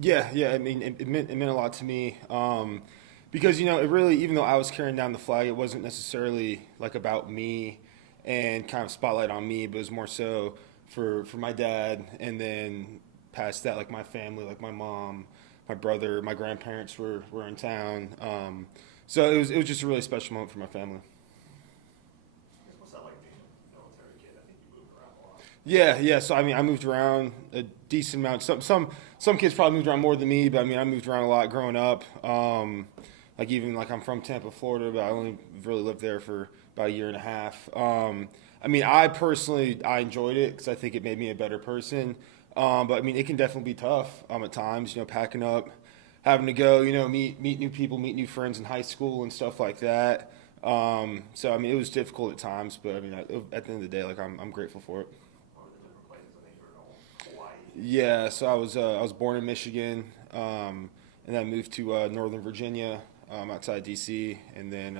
Yeah. I mean, it meant a lot to me because it really, even though I was carrying down the flag, it wasn't necessarily like about me and kind of spotlight on me, but it was more so for my dad, and then past that, like my family, like my mom, my brother, my grandparents were in town. So it was just a really special moment for my family. What's that like being a military kid? I think you moved around a lot. Yeah. So I mean, I moved around a decent amount. Some kids probably moved around more than me, but I mean, I moved around a lot growing up. Like even like I'm from Tampa, Florida, but I only really lived there for about a year and a half. I mean, I personally I enjoyed it because I think it made me a better person. But I mean, it can definitely be tough at times. Packing up, having to go, meet new people, meet new friends in high school and stuff like that. So I mean, it was difficult at times, but I mean, at the end of the day, like I'm grateful for it. What were the different places? I think you were in Hawaii. Yeah, so I was born in Michigan, and then moved to Northern Virginia, outside DC, and then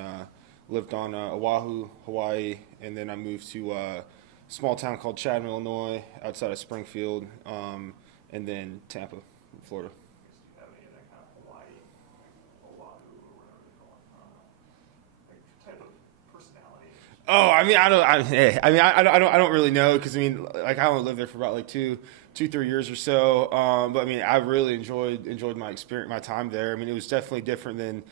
lived on Oahu, Hawaii, and then I moved to a small town called Chatham, Illinois, outside of Springfield, and then Tampa, Florida. I guess do you have any of that kind of Hawaii, Oahu, or whatever they call it, like type of personality? Oh, I mean, I don't really know because I mean, like I only lived there for about like 3 years or so. But I mean, I really enjoyed my experience, my time there. I mean, it was definitely different than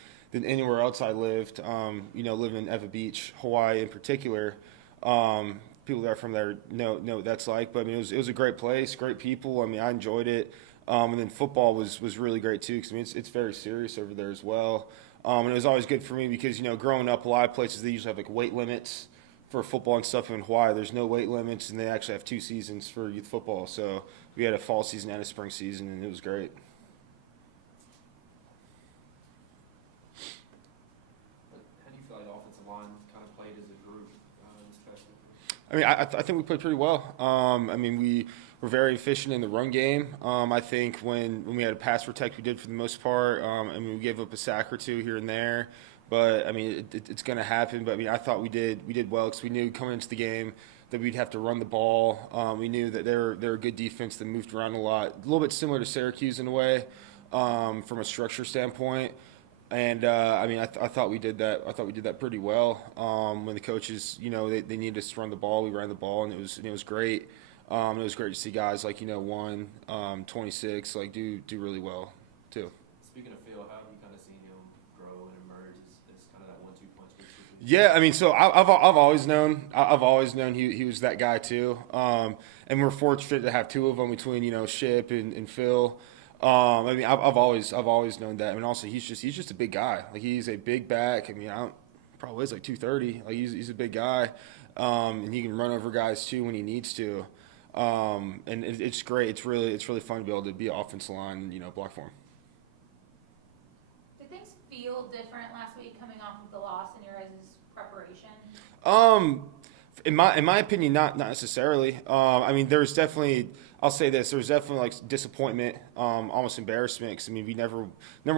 anywhere else I lived. Living in Eva Beach, Hawaii in particular. People that are from there know what that's like. But I mean, it was a great place, great people. I mean, I enjoyed it. And then football was really great too because I mean, it's very serious over there as well. And it was always good for me because growing up, a lot of places they usually have like weight limits for football and stuff. In Hawaii, there's no weight limits, and they actually have two seasons for youth football. So we had a fall season and a spring season, and it was great. But how do you feel like the offensive line kind of played as a group this past week? I mean, I think we played pretty well. I mean, we were very efficient in the run game. I think when we had a pass protect, we did for the most part. I mean, we gave up a sack or two here and there, but I mean, it's going to happen. But I mean, I thought we did well because we knew coming into the game that we'd have to run the ball. We knew that they're a good defense that moved around a lot, a little bit similar to Syracuse in a way, from a structure standpoint. And I mean, I thought we did that. I thought we did that pretty well. When the coaches, they needed us to run the ball, we ran the ball, and it was great. It was great to see guys like 26 like do really well too. Speaking of Phil, how have you kind of seen him grow and emerge as kind of that 1-2 punch? Yeah, I mean, so I've always known he was that guy too. And we're fortunate to have two of them between Ship and Phil. I mean, I've always known that. I mean, also he's just a big guy. Like he's a big back. I mean, I don't, probably is like 230. Like he's a big guy, and he can run over guys too when he needs to. And it's great. It's really fun to be able to be an offensive line and block for him. Did things feel different last week coming off of the loss in your guys' preparation? In my opinion, not necessarily. I mean, there's definitely. I'll say this: there's definitely like disappointment, almost embarrassment. Because I mean, number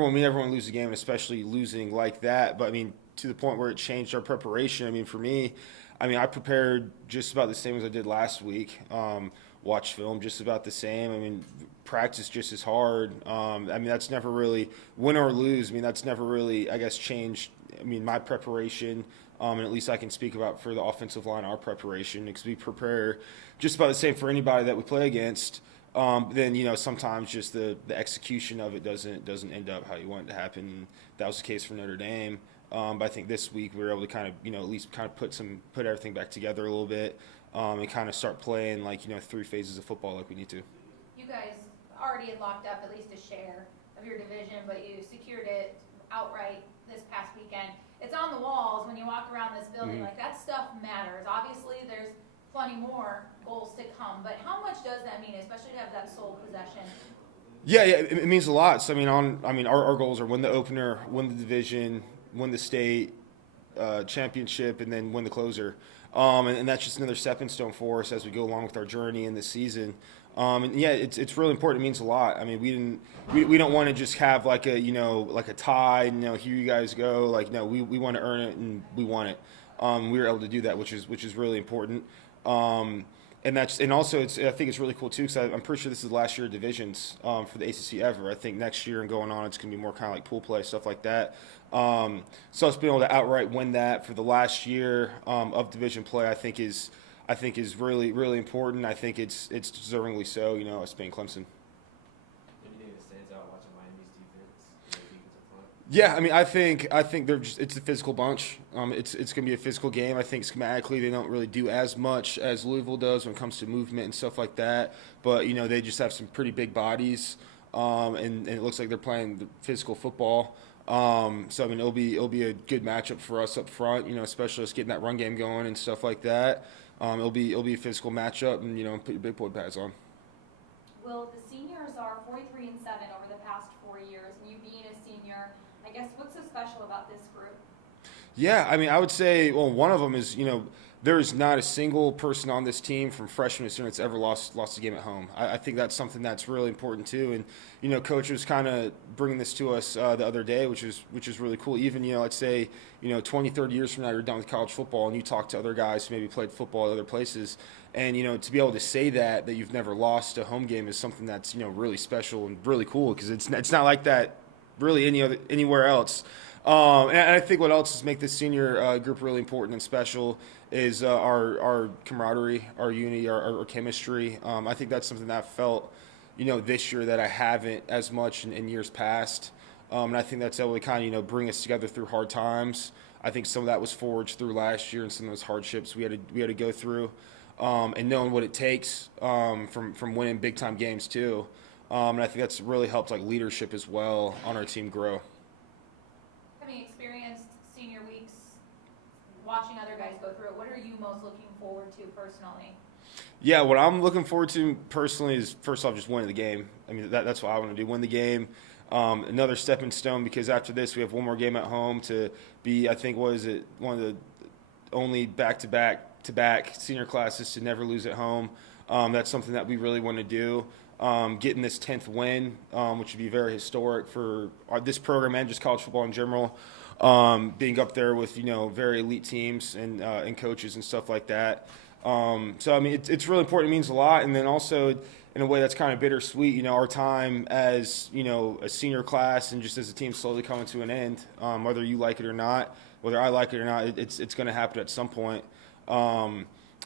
one, we never want to lose a game, and especially losing like that. But I mean, to the point where it changed our preparation. I mean, for me, I mean, I prepared just about the same as I did last week. Watched film just about the same. I mean, practice just as hard. I mean, that's never really win or lose. I mean, that's never really, I guess, changed. I mean, my preparation, and at least I can speak about for the offensive line, our preparation, because we prepare just about the same for anybody that we play against. Then sometimes just the execution of it doesn't end up how you want it to happen. And that was the case for Notre Dame. But I think this week we were able to kind of at least kind of put everything back together a little bit, and kind of start playing like three phases of football like we need to. You guys already had locked up at least a share of your division, but you secured it outright this past weekend. It's on the walls when you walk around this building. Mm-hmm. Like that stuff matters. Obviously, there's plenty more goals to come, but how much does that mean, especially to have that sole possession? Yeah, it means a lot. So our goals are win the opener, win the division, win the state championship, and then win the closer. And that's just another stepping stone for us as we go along with our journey in this season. And yeah, it's really important. It means a lot. I mean, we don't want to just have like a like a tie. Here you guys go. Like no, we want to earn it and we want it. We were able to do that, which is really important. and also I think it's really cool too because I'm pretty sure this is the last year of divisions for the ACC ever. I think next year and going on it's going to be more kind of like pool play stuff like that. So us being able to outright win that for the last year of division play, I think is really really important. I think it's deservingly so. You know, us being Clemson. Anything that stands out watching Miami's defense, defense up front? Yeah, I mean, I think they're just it's a physical bunch. It's gonna be a physical game. I think schematically they don't really do as much as Louisville does when it comes to movement and stuff like that. But you know, they just have some pretty big bodies, and it looks like they're playing the physical football. So I mean, it'll be a good matchup for us up front. You know, especially us getting that run game going and stuff like that. It'll be a physical matchup, and you know, put your big boy pads on. Well, the seniors are 43-7 over the past 4 years, and you being a senior, I guess what's so special about this group? Yeah, I mean, I would say, well, one of them is, you know, there's not a single person on this team from freshman to senior that's ever lost a game at home. I think that's something that's really important too. And you know, coach was kind of bringing this to us the other day, which is really cool. Even you know, let's say 20, 30 years from now, you're done with college football, and you talk to other guys who maybe played football at other places, and you know, to be able to say that you've never lost a home game is something that's really special and really cool because it's not like that really anywhere else. And I think what else is make this senior group really important and special is our camaraderie, our unity, our chemistry. I think that's something that I felt, this year that I haven't as much in years past. And I think that's able to kind of, bring us together through hard times. I think some of that was forged through last year and some of those hardships we had to go through, and knowing what it takes from winning big time games too. And I think that's really helped like leadership as well on our team grow. Having experienced senior weeks, watching other guys go through it, what are you most looking forward to personally? Yeah, what I'm looking forward to personally is first off just winning the game. I mean that's what I want to do, win the game. Another stepping stone because after this we have one more game at home to be, I think, one of the only back-to-back senior classes to never lose at home. That's something that we really want to do. Getting this 10th win, which would be very historic for this program and just college football in general. Being up there with very elite teams and coaches and stuff like that. So I mean it's really important. It means a lot, and then also in a way that's kind of bittersweet. Our time as a senior class and just as a team slowly coming to an end. Whether you like it or not, whether I like it or not, it's going to happen at some point.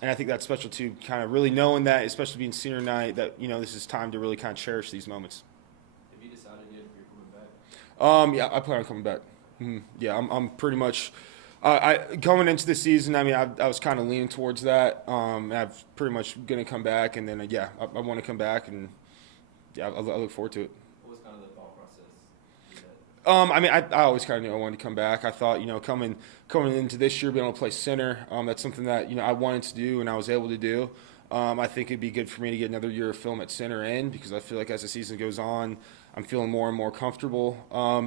And I think that's special too, kind of really knowing that, especially being senior night, that this is time to really kind of cherish these moments. Have you decided yet if you're coming back? Yeah, I plan on coming back. Yeah, I'm pretty much. I coming into the season, I mean, I was kind of leaning towards that. I'm pretty much going to come back, and then I want to come back, and I look forward to it. What was kind of the thought process? I mean, I always kind of knew I wanted to come back. I thought, coming into this year, being able to play center, that's something that I wanted to do and I was able to do. I think it'd be good for me to get another year of film at center in because I feel like as the season goes on, I'm feeling more and more comfortable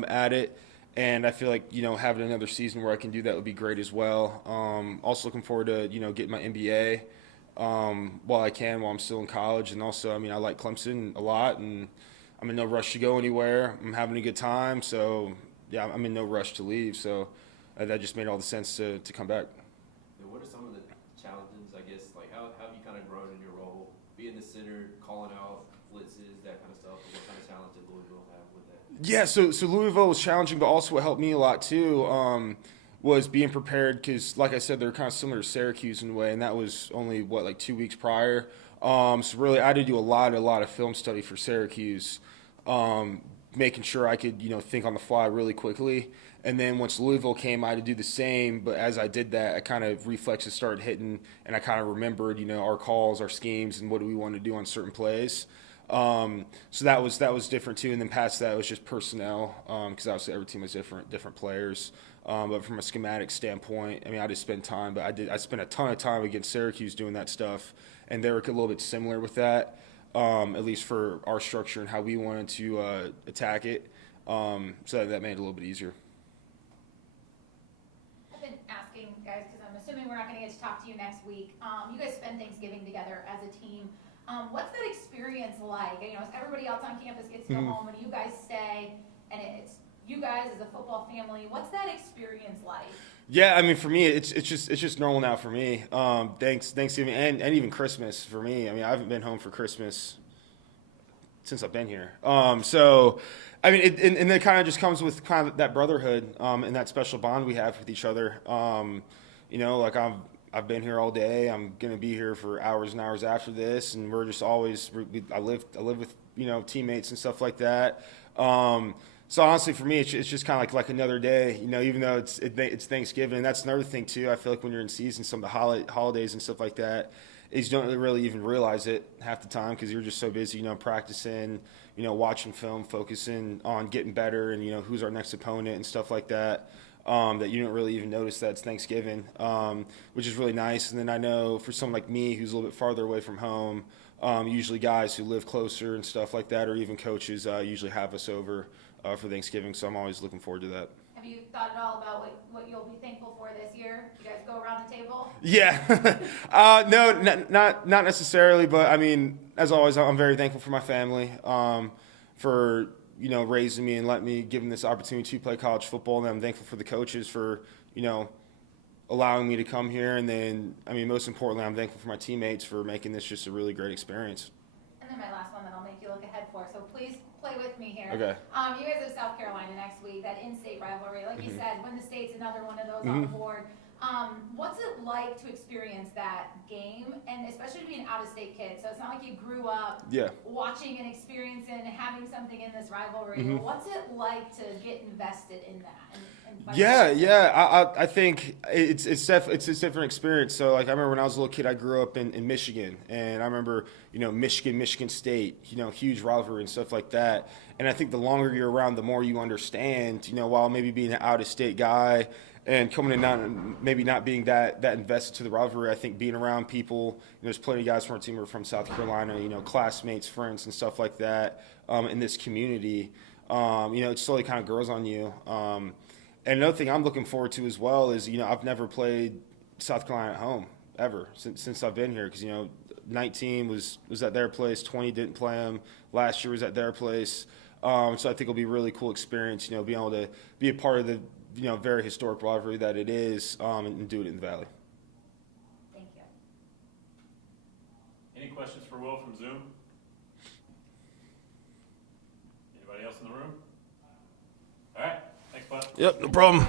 at it. And I feel like, having another season where I can do that would be great as well. Also looking forward to, getting my MBA while I'm still in college. And also, I mean, I like Clemson a lot, and I'm in no rush to go anywhere. I'm having a good time. So, yeah, I'm in no rush to leave. So that just made all the sense to come back. What are some of the challenges, I guess, like how have you kind of grown in your role, being the center, calling out blitzes, that kind of stuff? What kind of challenge did Louisville have with that? Yeah, so Louisville was challenging, but also what helped me a lot too was being prepared because, like I said, they're kind of similar to Syracuse in a way, and that was only, 2 weeks prior. So really, I had to do a lot of film study for Syracuse, making sure I could, think on the fly really quickly. And then once Louisville came, I had to do the same. But as I did that, I kind of reflexes started hitting, and I kind of remembered, our calls, our schemes, and what do we want to do on certain plays. So that was different too. And then past that, it was just personnel, because obviously every team was different players. But from a schematic standpoint, I mean, I just spent time, but I spent a ton of time against Syracuse doing that stuff, and they were a little bit similar with that, at least for our structure and how we wanted to attack it. So that made it a little bit easier. I've been asking guys because I'm assuming we're not going to get to talk to you next week. You guys spend Thanksgiving together as a team. What's that experience like? As everybody else on campus gets to go home, and you guys stay, and you guys as a football family, what's that experience like? Yeah, I mean, for me, it's just normal now for me. Thanksgiving and even Christmas for me. I mean, I haven't been home for Christmas since I've been here. So, I mean, and then kind of just comes with kind of that brotherhood and that special bond we have with each other. You know, like I've been here all day. I'm gonna be here for hours and hours after this, and we're just always. I live with teammates and stuff like that. So honestly, for me, it's just kind of like another day. You know, even though it's Thanksgiving, and that's another thing too. I feel like when you're in season, some of the holidays and stuff like that, is you don't really even realize it half the time because you're just so busy, practicing, watching film, focusing on getting better, and who's our next opponent and stuff like that. That you don't really even notice that it's Thanksgiving, which is really nice. And then I know for someone like me who's a little bit farther away from home, usually guys who live closer and stuff like that, or even coaches, usually have us over for Thanksgiving. So I'm always looking forward to that. Have you thought at all about what you'll be thankful for this year? You guys go around the table? Yeah, no, not necessarily, but I mean, as always, I'm very thankful for my family, for raising me and letting me give them this opportunity to play college football. And I'm thankful for the coaches for allowing me to come here. And then, I mean, most importantly, I'm thankful for my teammates for making this just a really great experience. And then my last one that I'll make you look ahead for. So please play with me here. Okay. You guys have South Carolina next week, that in-state rivalry. Like you said, when the state's another one of those on the board. What's it like to experience that game, and especially to be an out-of-state kid? So it's not like you grew up watching and experiencing and having something in this rivalry. What's it like to get invested in that? I think it's a different experience. So like I remember when I was a little kid, I grew up in Michigan, and I remember Michigan State, huge rivalry and stuff like that. And I think the longer you're around, the more you understand. While maybe being an out-of-state guy and coming in maybe not being that invested to the rivalry, I think being around people, there's plenty of guys from our team who are from South Carolina, classmates, friends, and stuff like that in this community. It slowly kind of grows on you. And another thing I'm looking forward to as well is, I've never played South Carolina at home ever since I've been here because, 19 was at their place, 20 didn't play them. Last year was at their place. So I think it'll be a really cool experience, being able to be a part of the, very historic rivalry that it is and do it in the Valley. Thank you. Any questions for Will from Zoom? Anybody else in the room? All right. Thanks, bud. Yep, no problem.